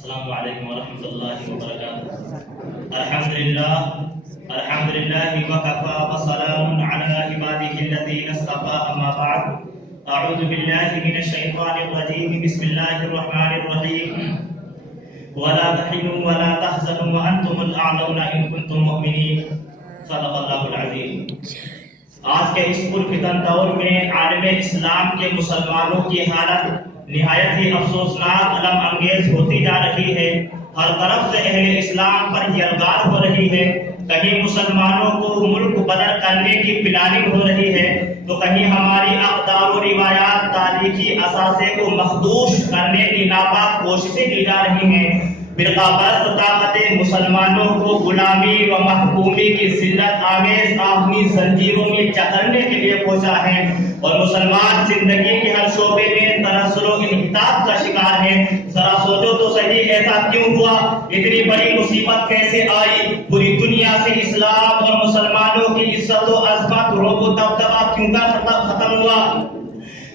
السلام علیکم ورحمۃ اللہ وبرکاتہ۔ الحمد للہ وکفى وسلام علی عباده الذین اصطفى، اما بعد، اعوذ باللہ من الشیطان الرجیم، بسم اللہ الرحمن الرحیم، ولا تحنوا ولا تحزنوا وانتم الاعلون ان کنتم مؤمنین، صدق اللہ العظیم۔ آج کے اس پرفتن دور میں عالم اسلام کے مسلمانوں کی حالت نہایت ہی افسوسناک علم انگیز ہوتی جا رہی ہے۔ ہر طرف سے اہل اسلام پر یلغار ہو رہی ہے۔ کہیں مسلمانوں کو ملک بدر کرنے کی پلاننگ ہو رہی ہے تو کہیں ہماری اقدار و روایات تاریخی اثاثے کو مخدوش کرنے کی ناپاک کوششیں کی جا رہی ہیں۔ فرقہ پرست طاقتیں مسلمانوں کو غلامی و محکومی کی ذلت آمیز آہنی زنجیروں میں جکڑنے کے لیے پہنچا ہے، اور مسلمان زندگی کے ہر شعبے میں تنزل و انحطاط کا شکار ہے۔ ذرا سوچو تو صحیح، ایسا کیوں ہوا؟ اتنی بڑی مصیبت کیسے آئی؟ پوری دنیا سے اسلام اور مسلمانوں کی عزت و عظمت رعب و دبدبہ کیوں کا ختم ہوا؟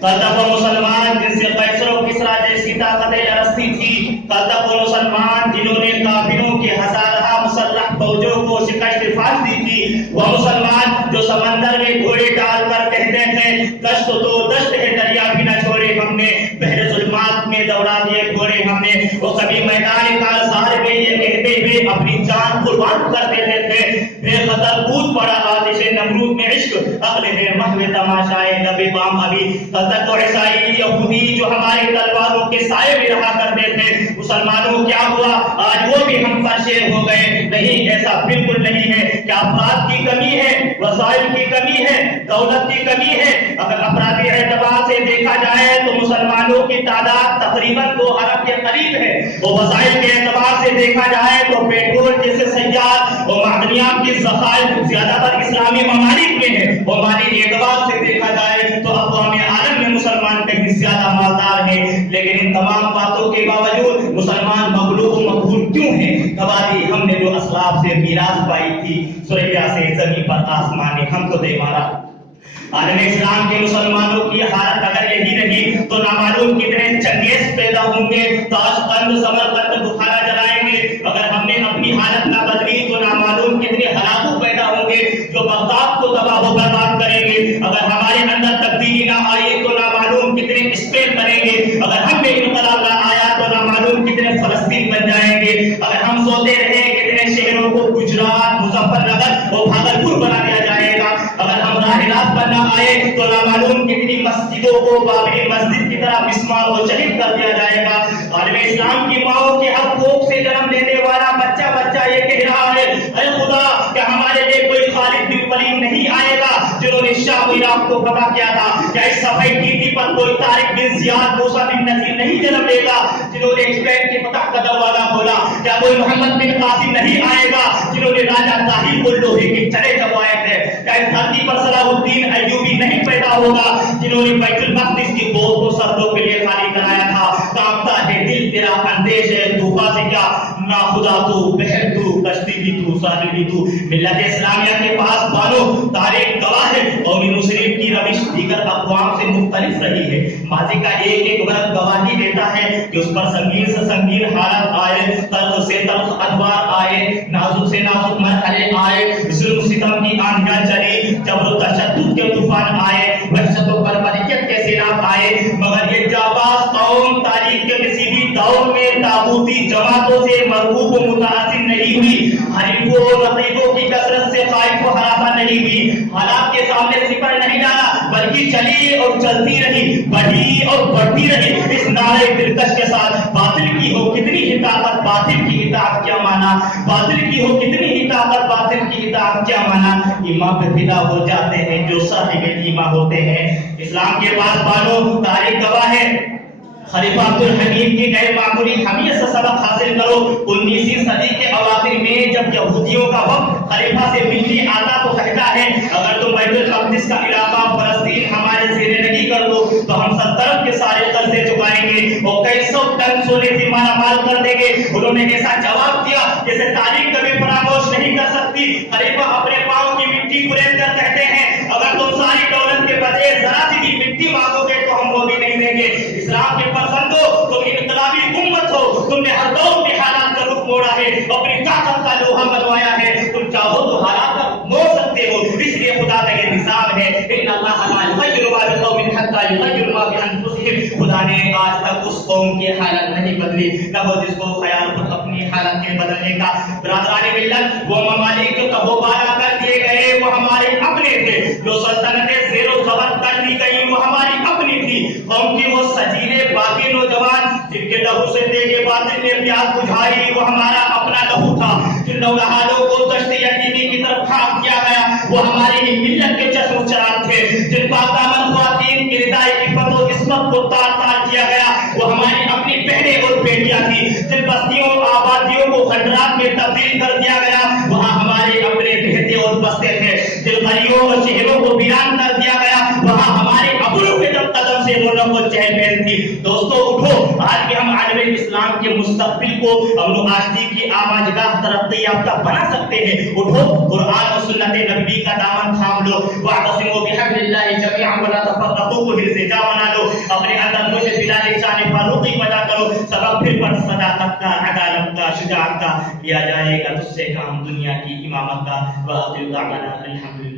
کل تک وہ مسلمان جن سے قیصر و کسریٰ جیسی طاقتیں لرزتی تھی، کل تک وہ مسلمان جنہوں نے کافروں کی ہزارہ مسلح فوجوں کو شکست فاش دی تھی، وہ مسلمان جو سمندر میں گھوڑے ڈال کر کہتے تھے دشت تو دشت ہے دریا بھی نہ چھوڑے ہم نے، بحر ظلمات میں دوڑا دیے گھوڑے ہم نے، وہ کبھی میدان کارزار میں یہ کہتے ہوئے اپنی جان قربان کر دیتے تھے، بے قدر کود پڑا آتش نمرود میں عشق، عقل ہے محو تماشائے نبی بام ابھی، تک تو عیسائی یہودی جو ہمارے تلواروں کے سائے میں رہا کرتے تھے، مسلمانوں کیا ہوا؟ آج وہ بھی ہم پر شیر ہو گئے؟ نہیں، ایسا بالکل نہیں ہے۔ کیا افراد کی کمی ہے؟ وسائل کی کمی ہے؟ دولت کی کمی ہے؟ اگر افرادی اعتبار سے دیکھا جائے تو مسلمانوں کی تعداد تقریباً 2 ارب کے قریب ہے، اور وسائل کے اعتبار سے دیکھا جائے تو پیٹرول جیسے سیارات اور معدنیات کی ذخائر زیادہ تر اسلامی ممالک میں ہے، اور مالی اعتبار سے دیکھا جائے تو اقوام عالم میں مسلمان کہیں زیادہ مالدار ہیں، لیکن ان تمام باتوں کے باوجود مسلمان مغلوب و مقہور کیوں ہیں؟ گواہی ہم نے جو اسلاف سے میراث پائی تھی، سوریا سے زمین پر آسمان نے ہم کو دے مارا۔ عالم اسلام کے مسلمانوں کی حالت اگر یہی رہی تو نامعلوم کتنے چنگیز پیدا ہوں گے، تاشقند سمرقند بخارا جلائیں گے۔ اگر ہم نے اپنی حالت نہ بدلی تو نامعلوم کتنے ہلاکو پیدا ہوں گے جو بغداد کو تباہ و برباد کریں گے۔ اگر ہمارے اندر تبدیلی نہ آئی تو نامعلوم کتنے اسپین بنیں گے۔ اگر ہم میں انقلاب نہ آیا تو نامعلوم کتنے فلسطین بن جائیں گے۔ اگر ہم سوتے رہے کتنے شہروں کو گجرات، مظفر نگر اور بھاگلپور بنا دیا جائے گا۔ اگر ہم راہ راست پر نہ آئے تو نامعلوم کتنی مسجدوں کو بابری مسجد کی طرح مسمار و شہید کر دیا جائے گا۔ عالم اسلام کی ماؤں کے ہر کوکھ سے جنم لینے والا بچہ بچہ یہ کہہ رہا ہے، اے خدا کہ ہمارے لیے کوئی خالد بن ولید نہیں آئے گا جنہوں نے شام و عراق کو فتح کیا تھا؟ کیا اس سفید ٹیپی پر کوئی طارق بن زیاد، موسیٰ بن نصیر نہیں جنم لے گا جنہوں نے اسپین کے فتح کا دروازہ کھولا؟ کیا کوئی محمد بن قاسم نہیں آئے گا جنہوں نے راجہ طاہر کو لوہے کے چڑے چبوائے تھے؟ کیا اس دھرتی پر صلاح الدین ایوبی نہیں پیدا ہوگا جنہوں نے بیت المقدس کی گود کو سردوں کے لیے خالی کرایا تھا؟ کانپتا ہے دل تیرا اندیش ہے طوفان سے، کیا نا خدا تو، بحر تو، کشتی بھی تو، ساحل بھی تو۔ ملت اسلامیہ کے پاس بانو تاریخ گواہ ہے، قومی مسلم کی روش دیگر اقوام سے مختلف رہی ہے۔ ماضی کا ایک ایک ورق گواہی دیتا ہے کہ اس پر سنگین سے سنگین حالت آئے، تلخ سے تلخ ادوار آئے، نازک سے نازک مرحلے آئے، ظلم ستم کی آندیاں چلی، جبر و تشدد کے طوفان آئے، وحشت و بربریت کے سیلاب آئے، مگر یہ جاباز قوم تاریخ کے کسی بھی دور میں طاغوتی جماعتوں سے مرغوب و متاثر نہیں ہوئی، حریفوں و رقیبوں کی کثرت سے خائف و ہراساں نہیں ہوئی، حالات کے سامنے سپر نہیں ڈالا بلکہ چلی اور چلتی رہی، بڑھی اور بڑھتی رہی اس نعرے دلکش کے ساتھ۔ باطل کی ہو کتنی ہی طاقت، باطل کی اطاعت کیا مانا؟ باطل کی ہو کتنی ہی طاقت، باطل کی اطاعت کیا مانا؟ ایمان پہ فدا ہو جاتے ہیں جو صاحب ایمان ہوتے ہیں۔ اسلام کے پاس بانو تاریخ گواہ ہے۔ خلیفہ عبد الحمید کی غیر معمولی حمیت سے سبق حاصل کرو۔ 19ویں صدی کے اواخر میں جب یہودیوں کا وفد خلیفہ سے ملنے آتا تو کہتا ہے اگر تم بیت المقدس کا علاقہ فلسطین ہمارے زیر نگی کر دو تو ہم 70 کے سارے قرضے چکائیں گے اور کئی سو ٹن سونے سے مالا مال کر دیں گے۔ انہوں نے ایسا جواب دیا جسے تاریخ کبھی فراموش نہیں کر سکتی۔ خلیفہ اپنے پاؤں کی مٹی کرید کر کہتے ہیں اگر تم ساری دولت کے بدلے ذرا سی بھی مٹی مانگو گے تو ہم وہ بھی نہیں دیں گے۔ اسلام کے پسندو، تم انقلابی امت ہو، تم نے ہر دور میں حالات کا رخ موڑا ہے، اپنی طاقت کا لوہا منوایا ہے، تم چاہو تو حالات کا موڑ سکتے ہو، اس لیے خدا کا یہ نظام ہے، ان اللہ لا یغیر ما بقوم حتی یغیر ما بانفسہم۔ خدا نے آج تک اس قوم کی حالت نہیں بدلی، نہ وہ جس کو خیال خود اپنی حالت کے بدلنے کا۔ برادران ملت، وہ ممالک جو تبو بالا کر دیے گئے وہ ہمارے اپنے تھے، جو سلطنتیں زیر و زبر کر دی گئی وہ ہماری اپنی تھی۔ قوم کی وہ سجیلے باقی نوجوان جن کے لہو سے دیگے باطل نے پیاس بجھائی وہ ہمارا اپنا لہو تھا۔ جن نوجوانوں کو دشت یتیمی کی طرف بھاگ دیا گیا وہ ہماری ہی ملت کے چشم و چراغ تھے۔ جن پاکدامن خواتین کی ردائے عفت و عصمت کو تار تار کیا گیا وہ ہماری اپنی بہنیں اور بیٹیاں تھیں۔ جن بستیوں اور آبادیوں کو خنڈرات میں تبدیل کر دیا گیا وہاں ہمارے اپنے بہتے اور بستے تھے۔ جن گلیوں اور شہروں کو ویران کر دیا گیا وہاں ہمارے ابرو کے جب قدم سے رونق و چہل پہل تھی۔ دوستو اٹھو، آج بھی ہم عالم اسلام کے مستقبل کو امن و آشتی کی آماجگاہ ترقی یافتہ بنا سکتے ہیں۔ اٹھو، قرآن و سنت نبی کا دامن تھام لو، واعتصموا بحبل اللہ جميعا ولا تفرقوا کو التجا بنا لو، اپنے اندر مجھے بلال شان فاروقی پیدا کرو، سبق پھر پر صداقت کا، عدالت کا، شجاعت کا کیا جائے گا، تجھ سے کام دنیا کی امامت کا۔ وآخر دعوانا الحمدللہ۔